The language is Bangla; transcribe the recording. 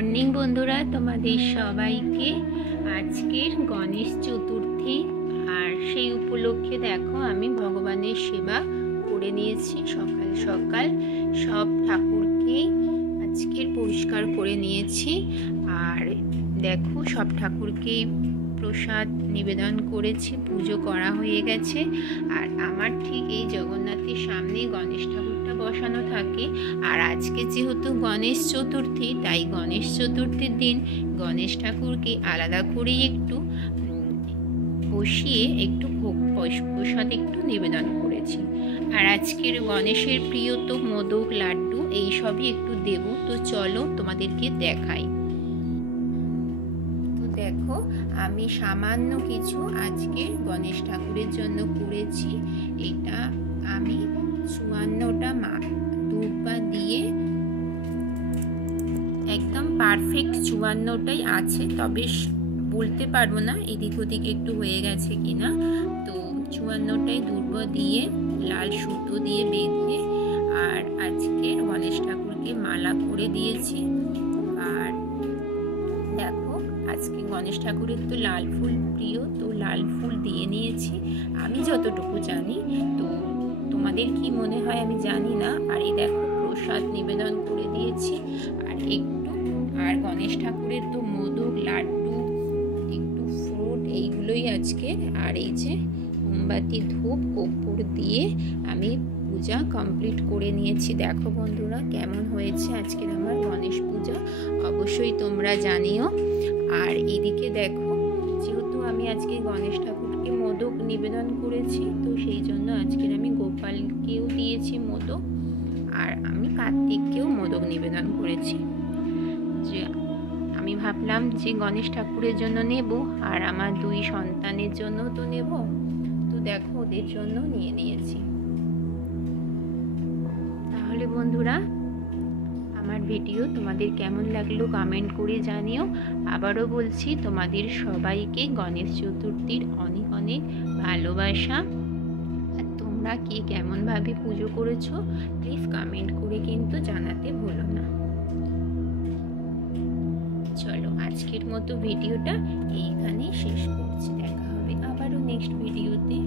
মর্নিং বন্ধুরা, তোমাদের সবাইকে আজকের গণেশ চতুর্থী। আর সেই উপলক্ষে দেখো আমি ভগবানের সেবা করে নিয়েছি। সকাল সকাল সব ঠাকুরকেই আজকের পরিষ্কার করে নিয়েছি। আর দেখো সব ঠাকুরকেই প্রসাদ নিবেদন করেছি, পুজো করা হয়ে গেছে। আর আমার ঠিক এই জগন্নাথের সামনে গণেশ ঠাকুরটা বসানো থাকে। আর আজকে যেহেতু গণেশ চতুর্থী, তাই গণেশ চতুর্থীর দিন গণেশ ঠাকুরকে আলাদা করে একটু বসিয়ে একটু প্রসাদ একটু নিবেদন করেছি। আর আজকের গণেশের প্রিয় তো মোদক, লাড্ডু এইসবই একটু দেব। তো চলো তোমাদেরকে দেখাই। দেখো আমি সামান্য কিছু আজকে গণেশ ঠাকুরের জন্য করেছি। এটা আমি 54টা দুর্বা দিয়ে একদম পারফেক্ট 54টাই আছে, তবে বলতে পারবো না এদিক ওদিক একটু হয়ে গেছে কিনা। তো 54টাই দুর্বা দিয়ে লাল সুতো দিয়ে বেঁধে আর আজকে গণেশ ঠাকুরকে মালা করে দিয়েছি। আর দেখো আজকে গণেশ ঠাকুরের তো লাল ফুল প্রিয়, তো লাল ফুল দিয়ে নিয়েছি আমি যতটুকু জানি। তো তোমাদের কি মনে হয় আমি জানি না। আর এই দেখো প্রসাদ নিবেদন করে দিয়েছি আর একটু। আর গণেশ ঠাকুরের তো মোদক, লাড্ডু, একটু ফ্রুট এইগুলোই আজকে। আর এই যে মোমবাতি, ধূপ, কর্পূর দিয়ে আমি পূজা কমপ্লিট করে নিয়েছি। দেখো বন্ধুরা কেমন হয়েছে আজকের আমার গণেশ পূজা, অবশ্যই তোমরা জানিও। আর এদিকে দেখো যেহেতু আমি আজকে গণেশ ঠাকুরকে মোদক নিবেদন করেছি, তো সেই জন্য আজকের আমি গোপালকেও দিয়েছি মোদক। আর আমি কার্তিককেও মোদক নিবেদন করেছি। যে আমি ভাবলাম যে গণেশ ঠাকুরের জন্য নেব আর আমার 2 সন্তানের জন্য তো নেব। তো দেখো ওদের জন্য নিয়ে নিয়েছি। তাহলে বন্ধুরা আমার ভিডিও তোমাদের কেমন লাগলো কমেন্ট করে জানিও। আবারও বলছি তোমাদের সবাইকে গণেশ চতুর্থীর অনেক অনেক ভালোবাসা। আর তোমরা কে কেমনভাবে পুজো করেছো প্লিজ কমেন্ট করে কিন্তু জানাতে ভুলো না। চলো আজকের মতো ভিডিওটা এইখানেই শেষ করছি। দেখা হবে আবারও নেক্সট ভিডিওতে।